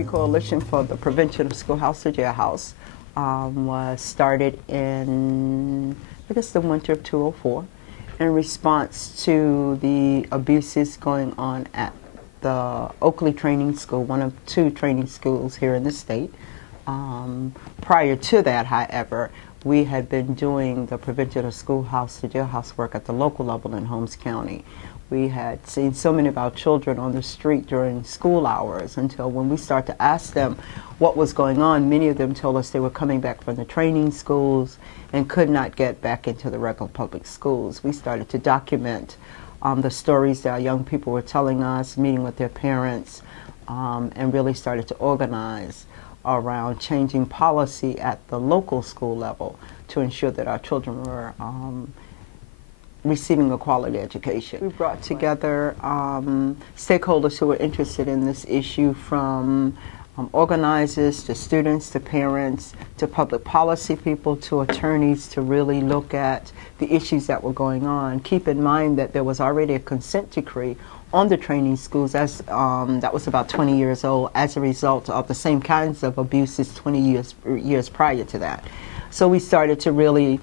Mississippi Coalition for the Prevention of Schoolhouse to Jailhouse was started in, I guess, the winter of 2004 in response to the abuses going on at the Oakley Training School, one of two training schools here in the state. Prior to that, however, we had been doing the prevention of schoolhouse to jailhouse work at the local level in Holmes County. We had seen so many of our children on the street during school hours until when we started to ask them what was going on, many of them told us they were coming back from the training schools and could not get back into the regular public schools. We started to document the stories that our young people were telling us, meeting with their parents, and really started to organize around changing policy at the local school level to ensure that our children were receiving a quality education. We brought together stakeholders who were interested in this issue, from organizers to students to parents to public policy people to attorneys, to really look at the issues that were going on. Keep in mind that there was already a consent decree on the training schools as that was about 20 years old as a result of the same kinds of abuses 20 years prior to that. So we started to really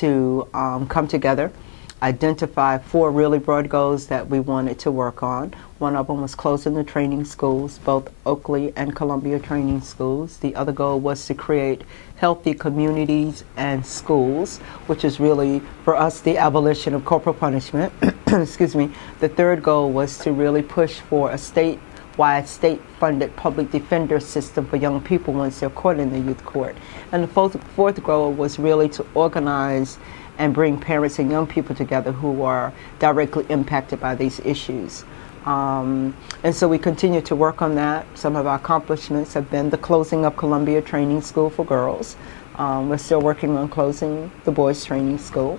come together, identify 4 really broad goals that we wanted to work on. One of them was closing the training schools, both Oakley and Columbia training schools. The other goal was to create healthy communities and schools, which is really, for us, the abolition of corporal punishment. Excuse me. The third goal was to really push for a statewide, state-funded public defender system for young people once they're caught in the youth court. And the fourth goal was really to organize and bring parents and young people together who are directly impacted by these issues. And so we continue to work on that. Some of our accomplishments have been the closing of Columbia Training School for girls. We're still working on closing the boys' training school.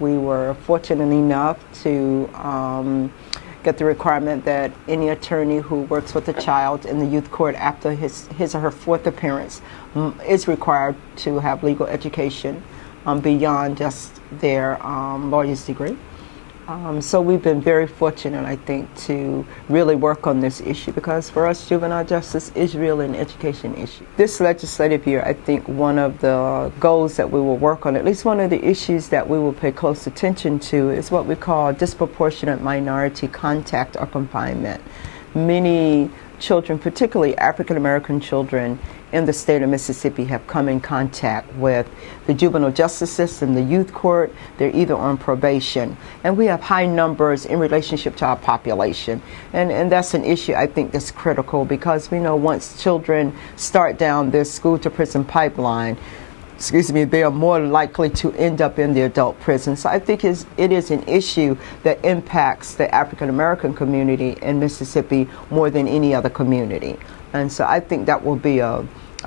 We were fortunate enough to get the requirement that any attorney who works with a child in the youth court after his or her 4th appearance is required to have legal education beyond just their lawyer's degree. So we've been very fortunate, I think, to really work on this issue, because for us, juvenile justice is really an education issue. This legislative year, I think one of the goals that we will work on, at least one of the issues that we will pay close attention to, is what we call disproportionate minority contact or confinement. Many children, particularly African American children in the state of Mississippi, have come in contact with the juvenile justice system, the youth court. They're either on probation, and we have high numbers in relationship to our population, and that's an issue I think that's critical, because we know once children start down this school to prison pipeline, they are more likely to end up in the adult prison. So I think it is an issue that impacts the African American community in Mississippi more than any other community. And so I think that will be a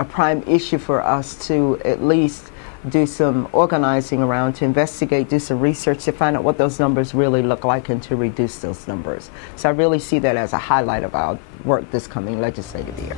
prime issue for us to at least do some organizing around, to investigate, do some research to find out what those numbers really look like and to reduce those numbers. So I really see that as a highlight of our work this coming legislative year.